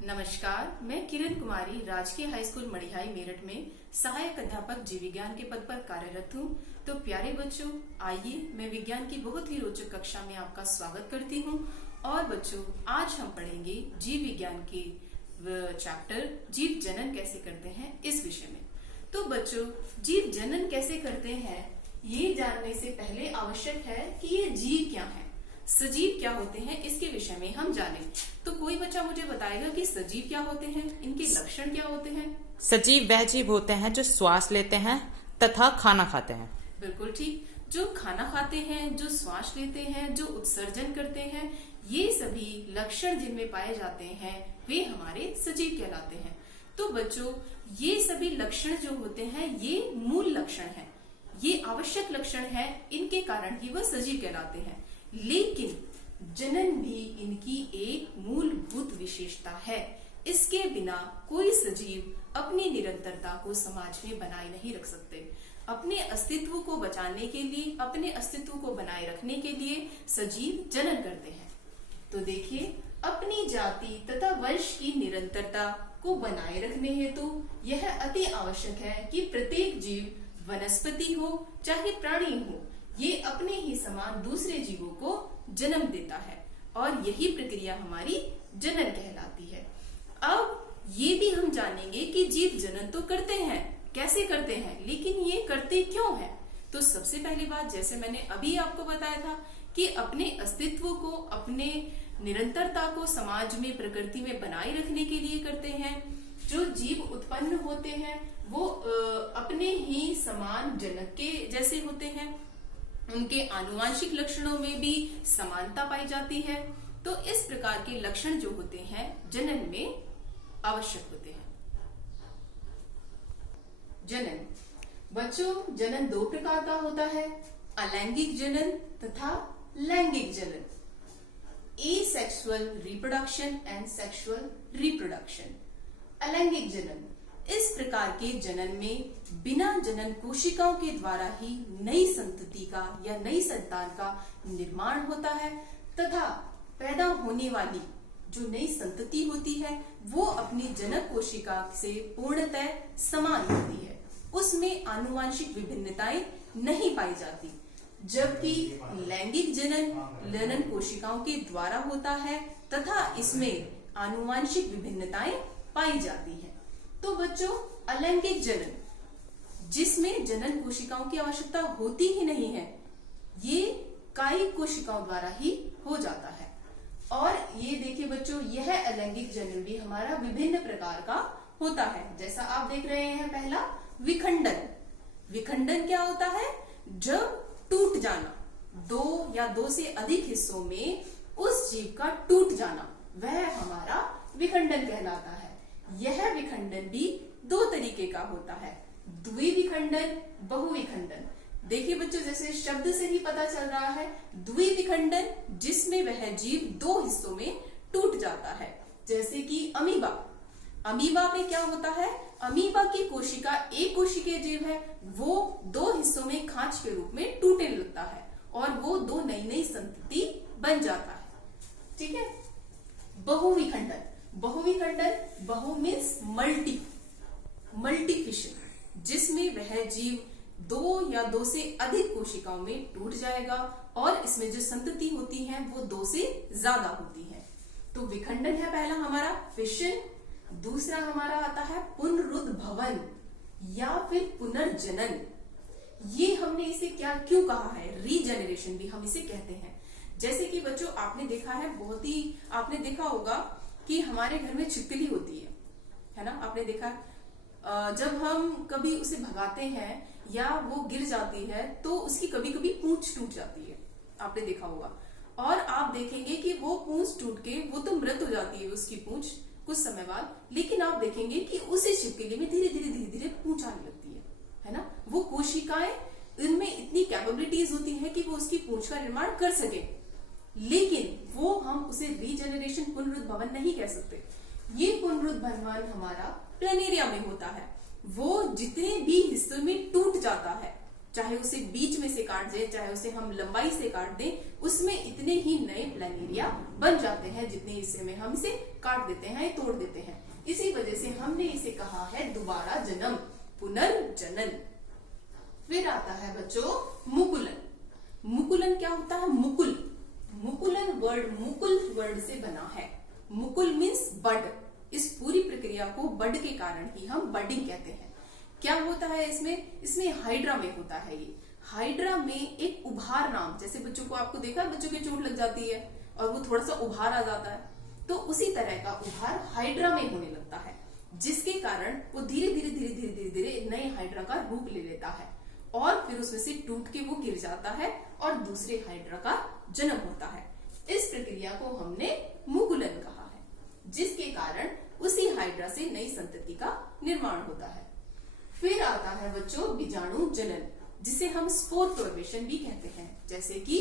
नमस्कार, मैं किरण कुमारी राजकीय हाई स्कूल मड़िहाई मेरठ में सहायक अध्यापक जीव विज्ञान के पद पर कार्यरत हूँ। तो प्यारे बच्चों, आइए मैं विज्ञान की बहुत ही रोचक कक्षा में आपका स्वागत करती हूँ। और बच्चों, आज हम पढ़ेंगे जीव विज्ञान के चैप्टर जीव जनन कैसे करते हैं इस विषय में। तो बच्चों, जीव जनन कैसे करते हैं ये जानने से पहले आवश्यक है कि ये जीव क्या है, सजीव क्या होते हैं, इसके विषय में हम जानें। तो कोई बच्चा मुझे बताएगा कि सजीव क्या होते हैं, इनके लक्षण क्या होते हैं। सजीव वह जीव होते हैं जो श्वास लेते हैं तथा खाना खाते हैं। बिल्कुल ठीक, जो खाना खाते हैं, जो श्वास लेते हैं, जो उत्सर्जन करते हैं, ये सभी लक्षण जिनमें पाए जाते हैं वे हमारे सजीव कहलाते हैं। तो बच्चों, ये सभी लक्षण जो होते हैं ये मूल लक्षण है, ये आवश्यक लक्षण है, इनके कारण ही वह सजीव कहलाते हैं। लेकिन जनन भी इनकी एक मूलभूत विशेषता है। इसके बिना कोई सजीव अपनी निरंतरता को समाज में बनाए नहीं रख सकते। अपने अस्तित्व को बचाने के लिए, अपने अस्तित्व को बनाए रखने के लिए सजीव जनन करते हैं। तो देखिए, अपनी जाति तथा वंश की निरंतरता को बनाए रखने हेतु यह अति आवश्यक है कि प्रत्येक जीव, वनस्पति हो चाहे प्राणी हो, ये अपने ही समान दूसरे जीवों को जन्म देता है और यही प्रक्रिया हमारी जनन कहलाती है। अब ये भी हम जानेंगे कि जीव जनन तो करते हैं, कैसे करते हैं, लेकिन ये करते क्यों हैं। तो सबसे पहली बात, जैसे मैंने अभी आपको बताया था कि अपने अस्तित्व को, अपने निरंतरता को समाज में, प्रकृति में बनाए रखने के लिए करते हैं। जो जीव उत्पन्न होते हैं वो अपने ही समान जनक के जैसे होते हैं, उनके आनुवांशिक लक्षणों में भी समानता पाई जाती है। तो इस प्रकार के लक्षण जो होते हैं जनन में आवश्यक होते हैं। जनन बच्चों, जनन दो प्रकार का होता है, अलैंगिक जनन तथा लैंगिक जनन। Asexual reproduction and sexual reproduction. अलैंगिक जनन, इस प्रकार के जनन में बिना जनन कोशिकाओं के द्वारा ही नई संतति का या नई संतान का निर्माण होता है तथा पैदा होने वाली जो नई संतति होती है वो अपनी जनक कोशिका से पूर्णतः समान होती है, उसमें आनुवांशिक विभिन्नताएं नहीं पाई जाती। जबकि लैंगिक जनन कोशिकाओं के द्वारा होता है तथा इसमें आनुवांशिक विभिन्नताएं पाई जाती है। तो बच्चों, अलैंगिक जनन, जिसमें जनन कोशिकाओं की आवश्यकता होती ही नहीं है, ये कायिक कोशिकाओं द्वारा ही हो जाता है। और ये देखिए बच्चों, यह अलैंगिक जनन भी हमारा विभिन्न प्रकार का होता है। जैसा आप देख रहे हैं, पहला विखंडन। विखंडन क्या होता है? जब टूट जाना, दो या दो से अधिक हिस्सों में उस जीव का टूट जाना, वह हमारा विखंडन कहलाता है। यह विखंडन भी दो तरीके का होता है, द्विविखंडन, बहुविखंडन। देखिए बच्चों, जैसे शब्द से ही पता चल रहा है, द्विविखंडन जिसमें वह जीव दो हिस्सों में टूट जाता है, जैसे कि अमीबा। अमीबा में क्या होता है? अमीबा की कोशिका एक कोशिकीय जीव है, वो दो हिस्सों में खांच के रूप में टूटने लगता है और वो दो नई नई संतति बन जाता है। ठीक है। बहुविखंडन, बहु मीन्स मल्टीफिशन, जिसमें वह जीव दो या दो से अधिक कोशिकाओं में टूट जाएगा और इसमें जो संतति होती है वो दो से ज्यादा होती है। तो विखंडन है पहला हमारा, फिशन। दूसरा हमारा आता है पुनरुद्भवन या फिर पुनर्जनन। ये हमने इसे क्यों कहा है? रीजेनरेशन भी हम इसे कहते हैं। जैसे कि बच्चों, आपने देखा है, आपने देखा होगा कि हमारे घर में छिपकली होती है ना? आपने देखा, जब हम कभी उसे भगाते हैं या वो गिर जाती है तो उसकी कभी कभी पूंछ टूट जाती है, आपने देखा होगा। और आप देखेंगे कि वो पूंछ टूट के वो तो मृत हो जाती है उसकी पूंछ कुछ समय बाद, लेकिन आप देखेंगे कि उसी छिपकली में धीरे धीरे पूंछ आने लगती है ना? वो कोशिकाएं, इनमें इतनी कैपेबिलिटीज होती है कि वो उसकी पूंछ का निर्माण कर सके, लेकिन वो हम उसे रीजेनरेशन, पुनरुद्भवन नहीं कह सकते। ये पुनरुद्भवन हमारा प्लेनेरिया में होता है। वो जितने भी हिस्सों में टूट जाता है चाहे उसे बीच में से काट दें, चाहे उसे हम लंबाई से काट दें, उसमें इतने ही नए प्लानेरिया बन जाते हैं जितने हिस्से में हम इसे काट देते हैं या तोड़ देते हैं। इसी वजह से हमने इसे कहा है दोबारा जन्म, पुनर्जनन। फिर आता है बच्चों मुकुलन। मुकुलन क्या होता है? मुकुल। मुकुलन वर्ड मुकुल वर्ड से बना है। मुकुल मीन्स बड। इस पूरी प्रक्रिया को बड के कारण ही हम बडिंग कहते हैं। क्या होता है इसमें हाइड्रा में होता है। ये हाइड्रा में एक उभार नाम, जैसे बच्चों को आपको देखा बच्चों की चोट लग जाती है और वो थोड़ा सा उभार आ जाता है, तो उसी तरह का उभार हाइड्रा में होने लगता है, जिसके कारण वो धीरे धीरे धीरे धीरे धीरे धीरे नए हाइड्रा का रूप ले लेता है और फिर उसमें से टूट के वो गिर जाता है और दूसरे हाइड्रा का जन्म होता है। इस प्रक्रिया को हमने मुकुलन कहा है, जिसके कारण उसी हाइड्रा से नई संतति का निर्माण होता है। फिर आता है बच्चों बीजाणु जनन, जिसे हम स्पोर फॉर्मेशन भी कहते हैं। जैसे कि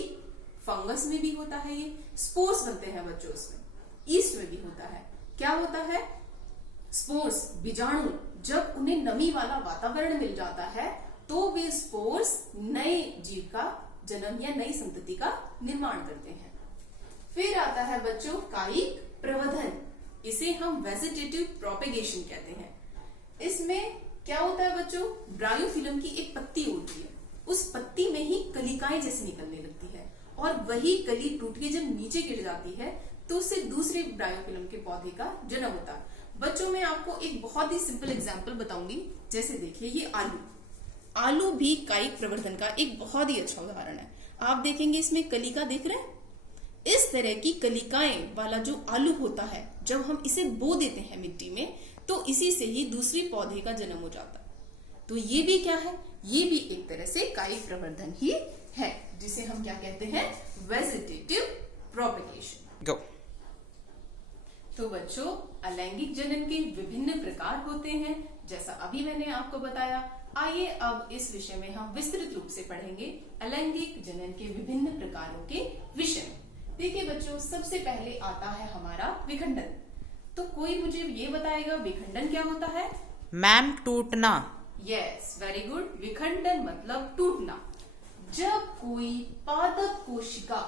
फंगस में भी होता है, ये स्पोर्स बनते हैं बच्चों उसमें। ईस्ट में भी होता है। क्या होता है? स्पोर्स, बीजाणु, जब उन्हें नमी वाला वातावरण मिल जाता है तो वे स्पोर्स नए जीव का जन्म या नई संतति का निर्माण करते हैं। फिर आता है बच्चों कायिक प्रवर्धन, इसे हम वेजिटेटिव प्रोपेगेशन कहते हैं। इसमें क्या होता है बच्चों? ब्रायोफिल्म की एक पत्ती होती है, उस पत्ती में ही कलिकाएं जैसे निकलने लगती है और वही कली टूट के जब नीचे गिर जाती है तो उससे दूसरे ब्रायोफिल्म के पौधे का जन्म होता है। बच्चों मैं आपको एक बहुत ही सिंपल एग्जांपल बताऊंगी। जैसे देखिए ये आलू भी कायिक प्रवर्धन का एक बहुत ही अच्छा उदाहरण है। आप देखेंगे इसमें कलिका देख रहे हैं, इस तरह की कलिकाएं वाला जो आलू होता है, जब हम इसे बो देते हैं मिट्टी में तो इसी से ही दूसरी पौधे का जन्म हो जाता है। तो ये भी क्या है? ये भी एक तरह से कायिक प्रवर्धन ही है, जिसे हम क्या कहते हैं? Vegetative propagation. गो। तो बच्चों अलैंगिक जनन के विभिन्न प्रकार होते हैं, जैसा अभी मैंने आपको बताया। आइए अब इस विषय में हम विस्तृत रूप से पढ़ेंगे अलैंगिक जनन के विभिन्न प्रकारों के विषय में। देखिए बच्चों, सबसे पहले आता है हमारा विखंडन। तो कोई मुझे ये बताएगा विखंडन क्या होता है? मैम टूटना। Yes, very good. विखंडन मतलब टूटना। जब कोई पादप कोशिका,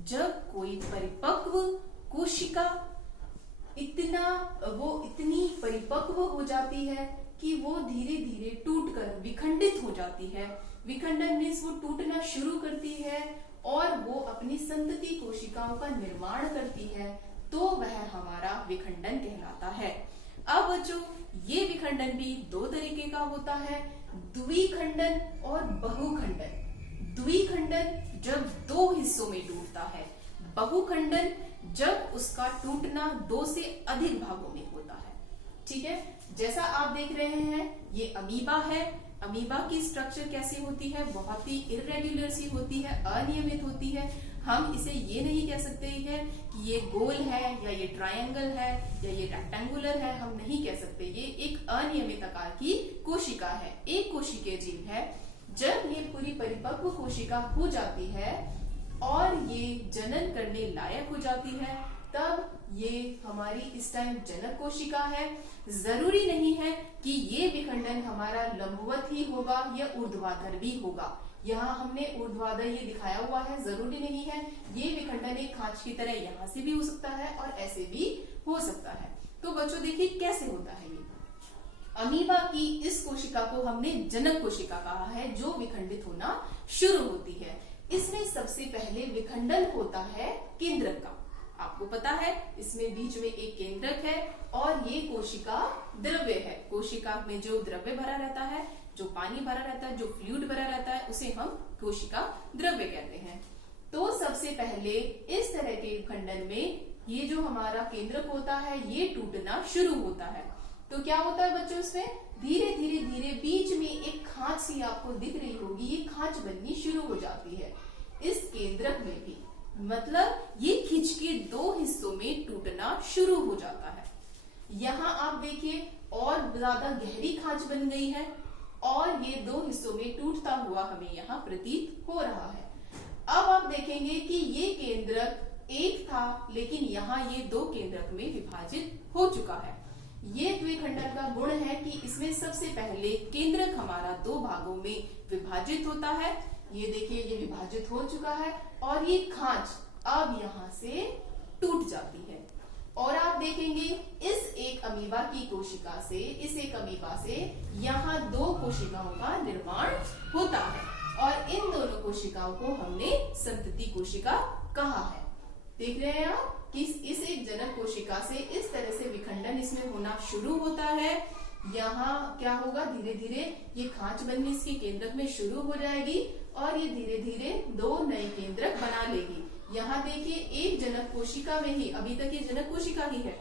जब कोई परिपक्व कोशिका इतनी परिपक्व हो जाती है कि वो धीरे धीरे टूटकर विखंडित हो जाती है। विखंडन मीन्स वो टूटना शुरू करती है और वो अपनी संतति कोशिकाओं का निर्माण करती है, तो वह हमारा विखंडन कहलाता है। अब बच्चों ये विखंडन भी दो तरीके का होता है, द्विखंडन और बहुखंडन। द्विखंडन जब दो हिस्सों में टूटता है, बहुखंडन जब उसका टूटना दो से अधिक भागों में होता है। ठीक है, जैसा आप देख रहे हैं ये अमीबा है। अमीबा की स्ट्रक्चर कैसी होती है? बहुत ही इर्रेगुलर सी होती है, अनियमित होती है। हम इसे ये नहीं कह सकते हैं कि ये गोल है या ये ट्रायंगल है या ये रेक्टेंगुलर है, हम नहीं कह सकते। ये एक अनियमित आकार की कोशिका है, एक कोशिकीय जीव है। जब ये पूरी परिपक्व कोशिका हो जाती है और ये जनन करने लायक हो जाती है, तब ये हमारी इस टाइम जनक कोशिका है। जरूरी नहीं है कि ये विखंडन हमारा लंबवत ही होगा या ऊर्ध्वाधर भी होगा। यहाँ हमने ऊर्ध्वाधर ये दिखाया हुआ है, जरूरी नहीं है। ये विखंडन एक खांच की तरह यहाँ से भी हो सकता है और ऐसे भी हो सकता है। तो बच्चों देखिए कैसे होता है ये। अमीबा की इस कोशिका को हमने जनक कोशिका कहा है, जो विखंडित होना शुरू होती है। इसमें सबसे पहले विखंडन होता है केंद्रक का। आपको पता है इसमें बीच में एक केंद्रक है और ये कोशिका द्रव्य है। कोशिका में जो द्रव्य भरा रहता है, जो पानी भरा रहता है, जो फ्लूइड भरा रहता है, उसे हम कोशिका द्रव्य कहते हैं। तो सबसे पहले इस तरह के विखंडन में ये जो हमारा केंद्रक होता है ये टूटना शुरू होता है। तो क्या होता है बच्चों, इसमें धीरे धीरे धीरे बीच में एक खांच सी आपको दिख रही होगी, ये खांच बननी शुरू हो जाती है इस केंद्रक में भी। मतलब ये खिंच के दो हिस्सों में टूटना शुरू हो जाता है। यहाँ आप देखिए और ज्यादा गहरी खांच बन गई है और ये दो हिस्सों में टूटता हुआ हमें यहाँ प्रतीत हो रहा है। अब आप देखेंगे कि ये केंद्रक एक था, लेकिन यहाँ ये दो केंद्रक में विभाजित हो चुका है। ये द्विखंडन का गुण है कि इसमें सबसे पहले केंद्रक हमारा दो भागों में विभाजित होता है। ये देखिए ये विभाजित हो चुका है और ये खांच अब यहाँ से टूट जाती है। और आप देखेंगे इस एक अमीबा की कोशिका से, इस एक अमीबा से यहाँ दो कोशिकाओं का निर्माण होता है और इन दोनों कोशिकाओं को हमने संतति कोशिका कहा है। देख रहे हैं आप कि इस एक जनक कोशिका से इस तरह से विखंडन इसमें होना शुरू होता है। यहाँ क्या होगा, धीरे धीरे ये खांच बननी इसके केंद्रक में शुरू हो जाएगी और ये धीरे धीरे दो नए केंद्रक बना लेगी। यहाँ देखिए एक जनक कोशिका में ही, अभी तक ये जनक कोशिका ही है,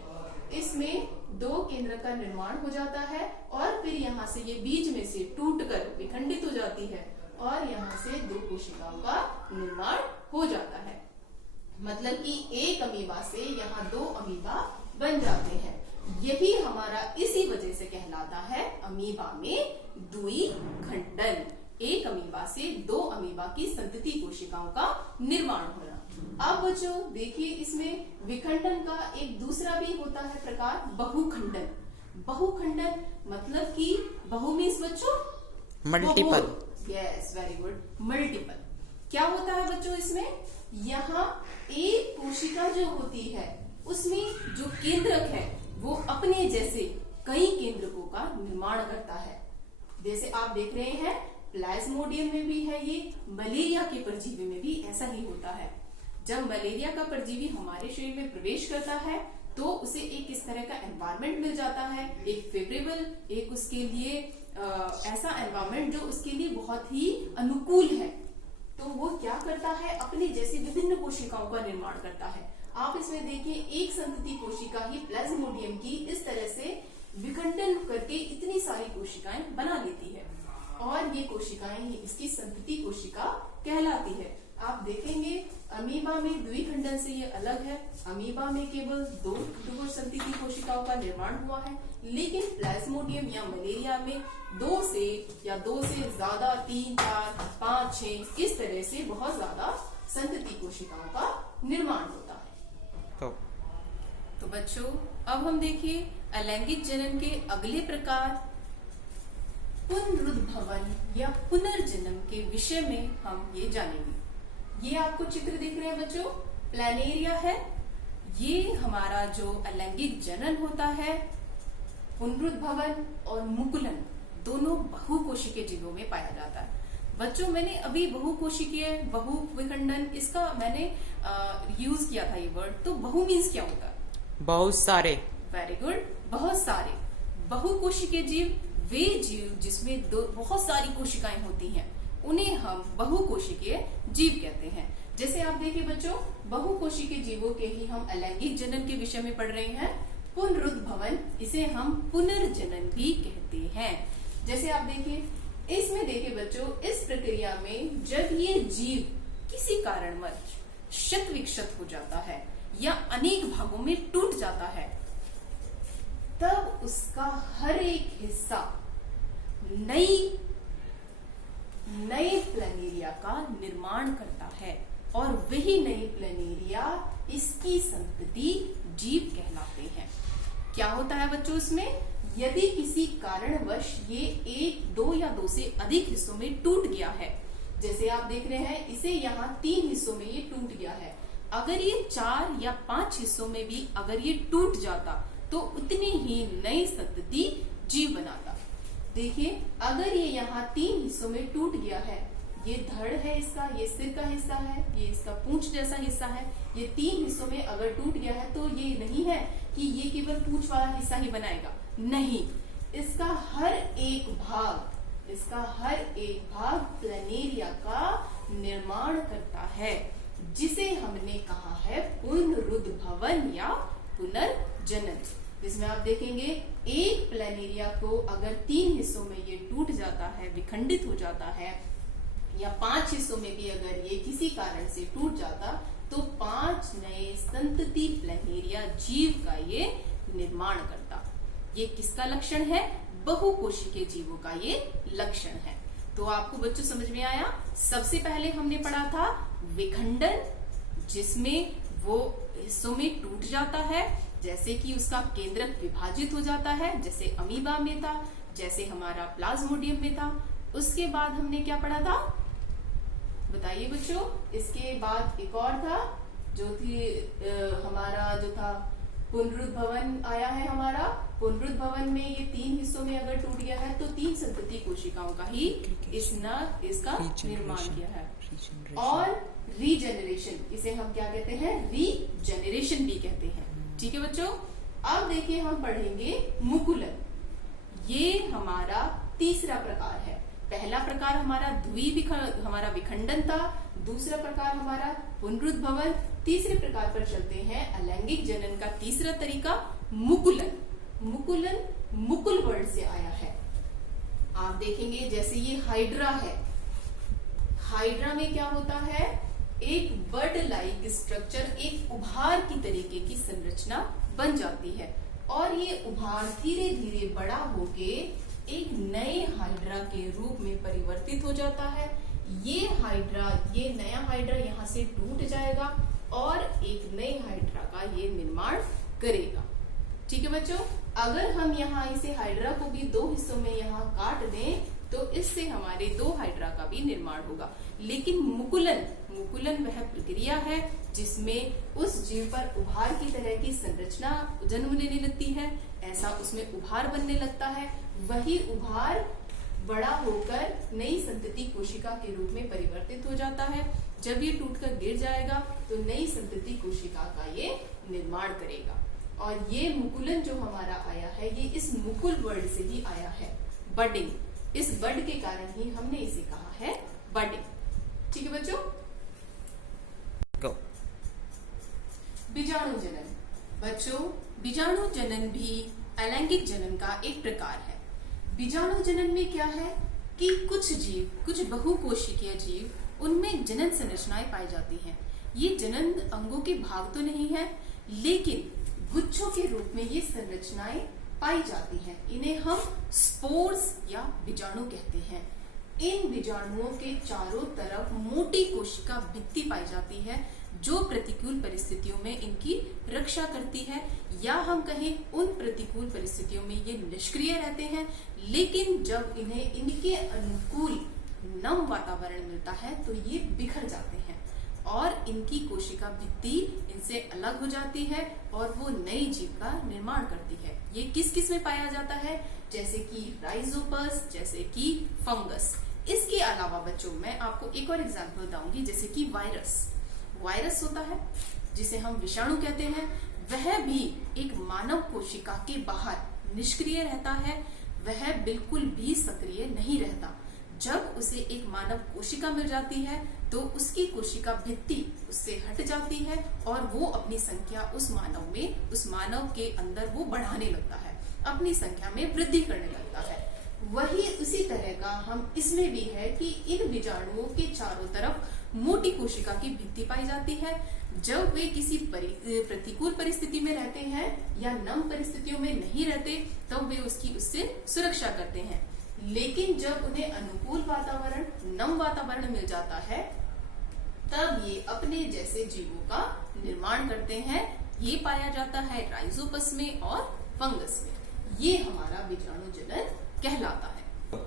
इसमें दो केंद्रक का निर्माण हो जाता है और फिर यहाँ से ये बीच में से टूटकर विखंडित हो जाती है और यहाँ से दो कोशिकाओं का निर्माण हो जाता है। मतलब कि एक अमीबा से यहाँ दो अमीबा बन जाते हैं। यही हमारा इसी वजह से कहलाता है अमीबा में द्विखंडन। एक अमीबा से दो अमीबा की संतति कोशिकाओं का निर्माण होना। अब बच्चों देखिए इसमें विखंडन का एक दूसरा भी होता है प्रकार, बहुखंडन। बहुखंडन मतलब कि बहु मीन्स बच्चों multiple. Yes, very good, multiple. क्या होता है बच्चों इसमें, यहाँ एक कोशिका जो होती है उसमें जो केंद्रक है वो अपने जैसे कई केंद्रकों का निर्माण करता है। जैसे आप देख रहे हैं प्लाज्मोडियम में भी है, ये मलेरिया के परजीवी में भी ऐसा ही होता है। जब मलेरिया का परजीवी हमारे शरीर में प्रवेश करता है तो उसे एक इस तरह का एनवायरनमेंट मिल जाता है, एक फेवरेबल, एक उसके लिए ऐसा एनवायरनमेंट जो उसके लिए बहुत ही अनुकूल है। तो वो क्या करता है, अपने जैसी विभिन्न कोशिकाओं का निर्माण करता है। आप इसमें देखिए एक संतति कोशिका ही प्लाज्मोडियम की इस तरह से विखंडन करके इतनी सारी कोशिकाएं बना लेती है और ये कोशिकाएं ही इसकी संतति कोशिका कहलाती है। आप देखेंगे अमीबा में द्विखंडन से ये अलग है। अमीबा में केवल दो संतति कोशिकाओं का निर्माण हुआ है, लेकिन प्लाज्मोडियम या मलेरिया में दो से ज्यादा, 3, 4, 5, 6 इस तरह से बहुत ज्यादा संतति कोशिकाओं का निर्माण होता है। तो बच्चों अब हम देखिए अलैंगिक जनन के अगले प्रकार पुनरुद्भवन या पुनर्जन्म के विषय में हम ये जानेंगे। ये आपको चित्र दिख रहे हैं बच्चों, प्लानेरिया है। ये हमारा जो अलैंगिक जनन होता है, पुनरुद्भवन और मुकुलन दोनों बहुकोशिकीय जीवों में पाया जाता है। बच्चों मैंने अभी बहुकोशिकीय, बहुविखंडन, इसका मैंने यूज किया था ये वर्ड। तो बहु मीन्स क्या होता है? बहुत सारे। वेरी गुड, बहुत सारे। बहुकोशिकीय जीव वे जीव जिसमें बहुत सारी कोशिकाएं होती हैं, उन्हें हम बहुकोशिकीय जीव कहते हैं। जैसे आप देखिए बच्चों, बहुकोशिकीय जीवों के ही हम अलैंगिक जनन के विषय में पढ़ रहे हैं। पुनरुद्भवन, इसे हम पुनर्जनन भी कहते हैं। जैसे आप देखिए इसमें देखिए बच्चों, इस प्रक्रिया में जब ये जीव किसी कारणवश शत विक्षत हो जाता है या अनेक भागों में टूट जाता है, तब उसका हर एक हिस्सा नए प्लानेरिया का निर्माण करता है और वही नई प्लानेरिया इसकी संतति जीव कहलाते हैं। क्या होता है बच्चों इसमें, यदि किसी कारणवश ये 1, 2 या 2 से अधिक हिस्सों में टूट गया है, जैसे आप देख रहे हैं इसे यहाँ 3 हिस्सों में ये टूट गया है, अगर ये 4 या 5 हिस्सों में भी अगर ये टूट जाता तो उतनी ही नई संतति जीव बनाता। देखिए अगर ये यहाँ 3 हिस्सों में टूट गया है, ये धड़ है इसका, ये सिर का हिस्सा है, ये इसका पूंछ जैसा हिस्सा है, ये 3 हिस्सों में अगर टूट गया है तो ये नहीं है कि ये केवल पूंछ वाला हिस्सा ही बनाएगा, नहीं, इसका हर एक भाग प्लानेरिया का निर्माण करता है, जिसे हमने कहा है पुनरुद्भवन या पुनर्जनन। जिसमें आप देखेंगे एक प्लानेरिया को अगर 3 हिस्सों में ये टूट जाता है, विखंडित हो जाता है, या 5 हिस्सों में भी अगर ये किसी कारण से टूट जाता तो 5 नए संतति प्लानेरिया जीव का ये निर्माण करता। ये किसका लक्षण है? बहुकोशिकीय जीवों का ये लक्षण है। तो आपको बच्चों समझ में आया? सबसे पहले हमने पढ़ा था विखंडन, जिसमें वो हिस्सों में टूट जाता है जैसे कि उसका केंद्रक विभाजित हो जाता है, जैसे अमीबा में था, जैसे हमारा प्लाज्मोडियम में था। उसके बाद हमने क्या पढ़ा था, बताइए बच्चों। इसके बाद एक और था जो थी हमारा जो था पुनरुद्भवन आया है हमारा। पुनरुद्भवन में ये 3 हिस्सों में अगर टूट गया है तो 3 संतति कोशिकाओं का ही इसका निर्माण किया है। और रीजेनरेशन, इसे हम क्या कहते हैं, रीजेनरेशन भी कहते हैं। ठीक है बच्चों। अब देखिए हम पढ़ेंगे मुकुलन। ये हमारा तीसरा प्रकार है। पहला प्रकार हमारा हमारा विखंडन था, दूसरा प्रकार हमारा पुनरुद्भवन, तीसरे प्रकार पर चलते हैं अलैंगिक जनन का तीसरा तरीका मुकुलन। मुकुलन मुकुल वर्ड से आया है। आप देखेंगे जैसे ये हाइड्रा है, हाइड्रा में क्या होता है, एक बर्ड लाइक स्ट्रक्चर, एक उभार की तरीके की संरचना बन जाती है और ये उभार धीरे धीरे बड़ा होके एक नए हाइड्रा के रूप में परिवर्तित हो जाता है। ये नया हाइड्रा यहाँ से टूट जाएगा और एक नए हाइड्रा का ये निर्माण करेगा। ठीक है बच्चों। अगर हम यहाँ इसे हाइड्रा को भी 2 हिस्सों में यहाँ काट दें तो इससे हमारे 2 हाइड्रा का भी निर्माण होगा। लेकिन मुकुलन वह प्रक्रिया है जिसमें उस जीव पर उभार की तरह की संरचना जन्म लेने लगती है, ऐसा उसमें उभार बनने लगता है। वही उभार बड़ा होकर नई संतति कोशिका के रूप में परिवर्तित हो जाता है। जब ये टूटकर गिर जाएगा तो नई संतति कोशिका का ये निर्माण करेगा। और ये मुकुलन जो हमारा आया है ये इस मुकुल वर्ड से ही आया है, बडिंग। इस बड के कारण ही हमने इसे कहा है बडिंग। ठीक है बच्चों। बीजाणु जनन। बच्चों, बीजाणु जनन भी अलैंगिक जनन का एक प्रकार है। बीजाणु जनन में क्या है कि कुछ बहुकोशिकीय जीव, उनमें जनन संरचनाएं पाई जाती हैं। ये जनन अंगों के भाग तो नहीं है, लेकिन गुच्छों के रूप में ये संरचनाएं पाई जाती हैं। इन्हें हम स्पोर्स या बीजाणु कहते हैं। इन बीजाणुओं के चारों तरफ मोटी कोशिका भित्ति पाई जाती है जो प्रतिकूल परिस्थितियों में इनकी रक्षा करती है, या हम कहें उन प्रतिकूल परिस्थितियों में ये निष्क्रिय रहते हैं, लेकिन जब इन्हें इनके अनुकूल नम वातावरण मिलता है तो ये बिखर जाते हैं और इनकी कोशिका भित्ति इनसे अलग हो जाती है और वो नई जीव का निर्माण करती है। ये किस किस में पाया जाता है, जैसे कि राइजोपस, जैसे कि फंगस। इसके अलावा बच्चों मैं आपको एक और एग्जांपल बताऊंगी, जैसे कि वायरस होता है जिसे हम विषाणु कहते हैं। वह भी एक मानव कोशिका के बाहर निष्क्रिय रहता है, वह बिल्कुल भी सक्रिय नहीं रहता। जब उसे एक मानव कोशिका मिल जाती है तो उसकी कोशिका भित्ति उससे हट जाती है और वो अपनी संख्या उस मानव के अंदर वो बढ़ाने लगता है, अपनी संख्या में वृद्धि करने लगता है। वही उसी तरह का हम इसमें भी है कि इन बीजाणुओं के चारों तरफ मोटी कोशिका की भित्ति पाई जाती है। जब वे किसी प्रतिकूल परिस्थिति में रहते हैं या नम परिस्थितियों में नहीं रहते तब वे उससे सुरक्षा करते हैं, लेकिन जब उन्हें अनुकूल वातावरण, नम वातावरण मिल जाता है तब ये अपने जैसे जीवों का निर्माण करते हैं। ये पाया जाता है राइजोपस में और फंगस में। ये हमारा बीजाणु जनन कहलाता है।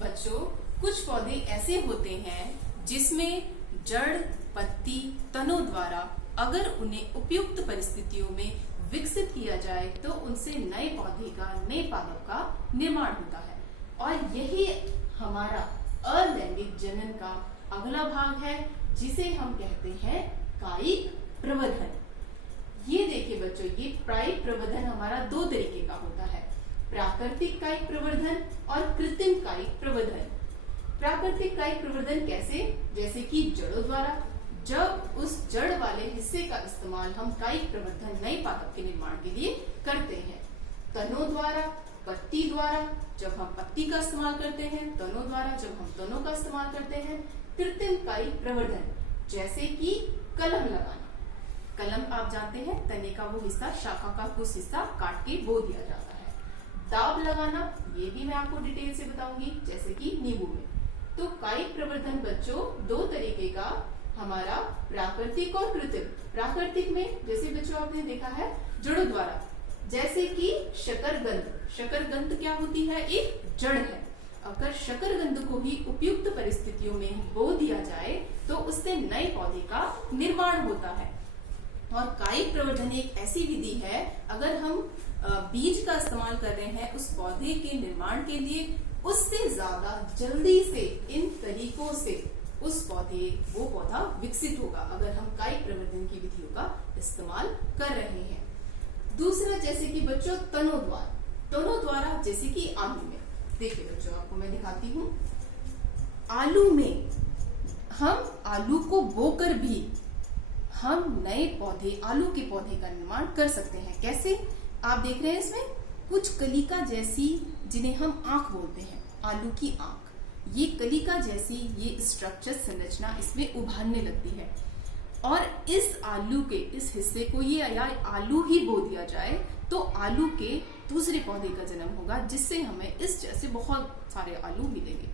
बच्चों, कुछ पौधे ऐसे होते हैं जिसमें जड़, पत्ती, तनों द्वारा अगर उन्हें उपयुक्त परिस्थितियों में विकसित किया जाए तो उनसे नए पौधे का, नए पादप का निर्माण होता है। और यही हमारा अलैंगिक जनन का अगला भाग है जिसे हम कहते हैं कायिक प्रवर्धन। ये देखिए बच्चों, ये कायिक प्रवर्धन हमारा 2 तरीके का होता है, प्राकृतिक कायिक प्रवर्धन और कृत्रिम कायिक प्रवर्धन। प्राकृतिक कायिक प्रवर्धन कैसे, जैसे कि जड़ों द्वारा। जब उस जड़ वाले हिस्से का इस्तेमाल हम कायिक प्रवर्धन, नए पादप के निर्माण के लिए करते हैं। तनों द्वारा, पत्ती द्वारा जब हम पत्ती का इस्तेमाल करते हैं, तनों द्वारा जब हम तनों का इस्तेमाल करते हैं। कृत्रिम कायिक प्रवर्धन जैसे कि कलम लगाना। कलम आप जानते हैं, तने का वो हिस्सा, शाखा का कुछ हिस्सा काट के बो दिया जाता है। दाब लगाना, ये भी मैं आपको डिटेल से बताऊंगी, जैसे कि नींबू में। तो कायिक प्रवर्धन बच्चों 2 तरीके का हमारा प्राकृतिक और कृत्रिम। प्राकृतिक में जैसे बच्चों आपने देखा है जड़ों द्वारा, जैसे कि शकरकंद। शकरकंद क्या होती है? एक जड़ है। अगर शकरकंद को ही उपयुक्त परिस्थितियों में बो दिया जाए तो उससे नए पौधे का निर्माण होता है। और कायिक प्रवर्धन एक ऐसी विधि है, अगर हम बीज का इस्तेमाल कर रहे हैं उस पौधे के निर्माण के लिए, उससे ज्यादा जल्दी से इन तरीकों से वो पौधा विकसित होगा अगर हम कायिक प्रवर्धन की विधियों का इस्तेमाल कर रहे हैं। दूसरा जैसे कि बच्चों तनों द्वारा, जैसे कि आलू में। देखिए बच्चों, आपको मैं दिखाती हूँ। आलू में हम आलू को बोकर भी हम नए पौधे, आलू के पौधे का निर्माण कर सकते हैं। कैसे? आप देख रहे हैं इसमें कुछ कलिका जैसी, जिन्हें हम आंख बोलते हैं, आलू की आंख, ये कलिका जैसी ये स्ट्रक्चर, संरचना इसमें उभारने लगती है। और इस आलू के इस हिस्से को ये या आलू ही बो दिया जाए तो आलू के दूसरे पौधे का जन्म होगा, जिससे हमें इस जैसे बहुत सारे आलू मिलेंगे।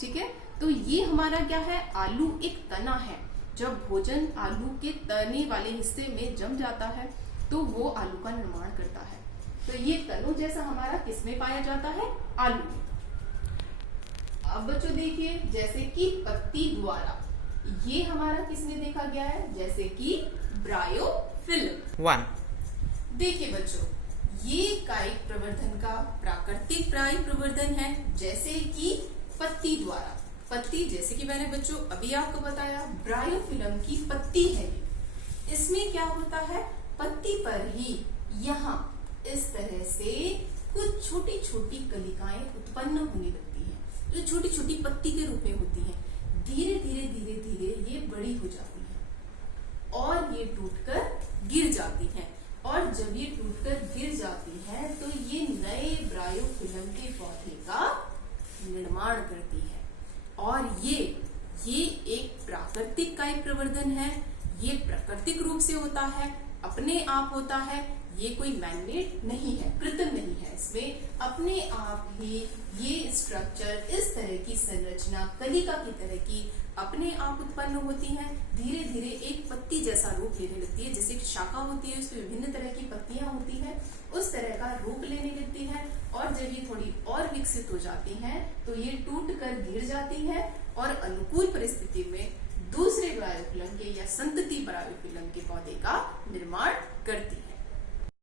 ठीक है, तो ये हमारा क्या है? आलू एक तना है। जब भोजन आलू के तने वाले हिस्से में जम जाता है तो वो आलू का निर्माण करता है। तो ये तनों जैसा हमारा किसमें पाया जाता है? आलू में। अब बच्चों देखिए, जैसे कि पत्ती द्वारा, ये हमारा किसमें देखा गया है? जैसे कि ब्रायोफिल्म। 1. देखिए बच्चों, ये कायिक प्रवर्धन का प्राकृतिक कायिक प्रवर्धन है, जैसे कि पत्ती द्वारा। पत्ती, जैसे कि मैंने बच्चों अभी आपको बताया, ब्रायोफिल्म की पत्ती है। इसमें क्या होता है? पत्ती पर ही यहाँ इस तरह से कुछ छोटी छोटी कलिकाएं उत्पन्न होने लगती हैं, जो छोटी छोटी पत्ती के रूप में होती हैं। धीरे धीरे धीरे धीरे ये बड़ी हो जाती हैं और ये टूटकर गिर जाती हैं। और जब ये टूटकर गिर जाती हैं तो ये नए ब्रायोफिल्म के पौधे का निर्माण करती है। और ये एक प्राकृतिक कायिक प्रवर्धन है। ये प्राकृतिक रूप से होता है, अपने आप होता है। ये कोई मैनमेड नहीं है, कृत्रिम नहीं है। इसमें अपने आप ही ये स्ट्रक्चर, इस तरह की संरचना कलिका की तरह की अपने आप उत्पन्न होती है। धीरे धीरे एक पत्ती जैसा रूप लेने लगती है, जैसे शाखा होती है उसमें विभिन्न तरह की पत्तियां होती हैं, उस तरह का रूप लेने लगती है। और जब ये थोड़ी और विकसित हो जाती हैं तो ये टूट कर गिर जाती है और अनुकूल परिस्थिति में दूसरे ब्रायोफिल्म के या संतति ब्रायोफिल्म के पौधे का निर्माण करती है।